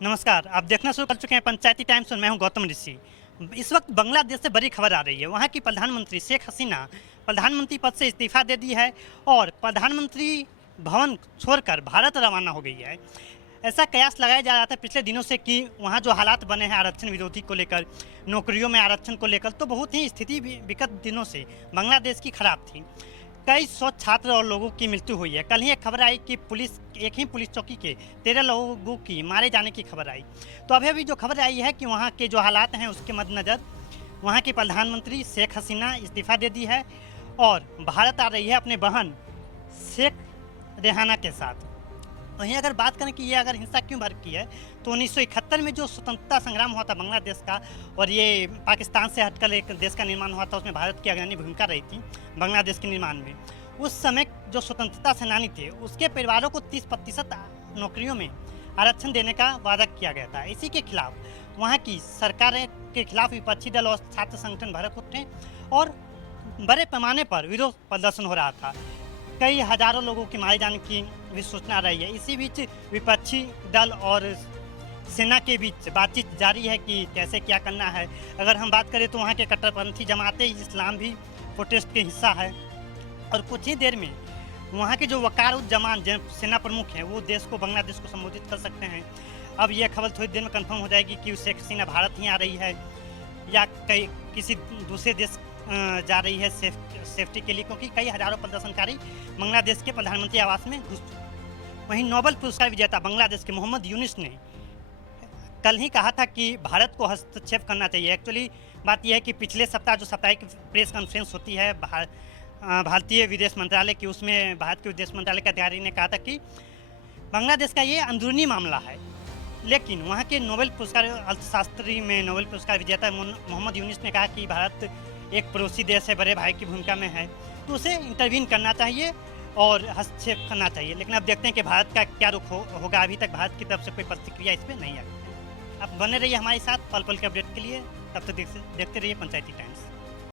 नमस्कार, आप देखना शुरू कर चुके हैं पंचायती टाइम्स और मैं हूं गौतम ऋषि। इस वक्त बांग्लादेश से बड़ी खबर आ रही है। वहां की प्रधानमंत्री शेख हसीना प्रधानमंत्री पद से इस्तीफा दे दी है और प्रधानमंत्री भवन छोड़कर भारत रवाना हो गई है। ऐसा कयास लगाया जा रहा था पिछले दिनों से कि वहां जो हालात बने हैं आरक्षण विरोधी को लेकर, नौकरियों में आरक्षण को लेकर, तो बहुत ही स्थिति विगत दिनों से बांग्लादेश की खराब थी। कई सौ छात्र और लोगों की मृत्यु हुई है। कल ही एक खबर आई कि एक ही पुलिस चौकी के 13 लोगों की मारे जाने की खबर आई। तो अभी जो खबर आई है कि वहाँ के जो हालात हैं उसके मद्देनज़र वहाँ की प्रधानमंत्री शेख हसीना इस्तीफा दे दी है और भारत आ रही है अपने बहन शेख रेहाना के साथ। वहीं अगर बात करें कि ये अगर हिंसा क्यों भड़की की है, तो 1971 में जो स्वतंत्रता संग्राम हुआ था बांग्लादेश का और ये पाकिस्तान से हटकर एक देश का निर्माण हुआ था, उसमें भारत की अग्रणी भूमिका रही थी बांग्लादेश के निर्माण में। उस समय जो स्वतंत्रता सेनानी थे उसके परिवारों को 30% नौकरियों में आरक्षण देने का वादा किया गया था। इसी के खिलाफ वहाँ की सरकार के खिलाफ विपक्षी दल और छात्र संगठन भड़क उठे और बड़े पैमाने पर विरोध प्रदर्शन हो रहा था। कई हजारों लोगों के मारे जाने की भी सूचना रही है। इसी बीच विपक्षी दल और सेना के बीच बातचीत जारी है कि कैसे क्या करना है। अगर हम बात करें तो वहाँ के कट्टरपंथी जमाते इस्लाम भी प्रोटेस्ट के हिस्सा है और कुछ ही देर में वहाँ के जो वकारुज्जमान सेना प्रमुख हैं वो देश को बांग्लादेश को संबोधित कर सकते हैं। अब यह खबर थोड़ी देर में कंफर्म हो जाएगी कि शेख हसीना भारत ही आ रही है या कई किसी दूसरे देश जा रही है सेफ्टी के लिए, क्योंकि कई हजारों प्रदर्शनकारी बांग्लादेश के प्रधानमंत्री आवास में घुस चुके। वहीं नोबेल पुरस्कार विजेता बांग्लादेश के मोहम्मद यूनिस ने कल ही कहा था कि भारत को हस्तक्षेप करना चाहिए। एक्चुअली बात यह है कि पिछले सप्ताह जो साप्ताहिक प्रेस कॉन्फ्रेंस होती है भारतीय विदेश मंत्रालय की, उसमें भारत के विदेश मंत्रालय के अधिकारी ने कहा था कि बांग्लादेश का ये अंदरूनी मामला है। लेकिन वहाँ के नोबेल पुरस्कार अर्थशास्त्री में नोबेल पुरस्कार विजेता मोहम्मद यूनिस ने कहा कि भारत एक पड़ोसी देश है, बड़े भाई की भूमिका में है, तो उसे इंटरवीन करना चाहिए और हस्तक्षेप करना चाहिए। लेकिन अब देखते हैं कि भारत का क्या रुख होगा। अभी तक भारत की तरफ से कोई प्रतिक्रिया इस पर नहीं आई है। आप बने रहिए हमारे साथ पल पल के अपडेट के लिए। तब तक देखते रहिए पंचायती टाइम्स।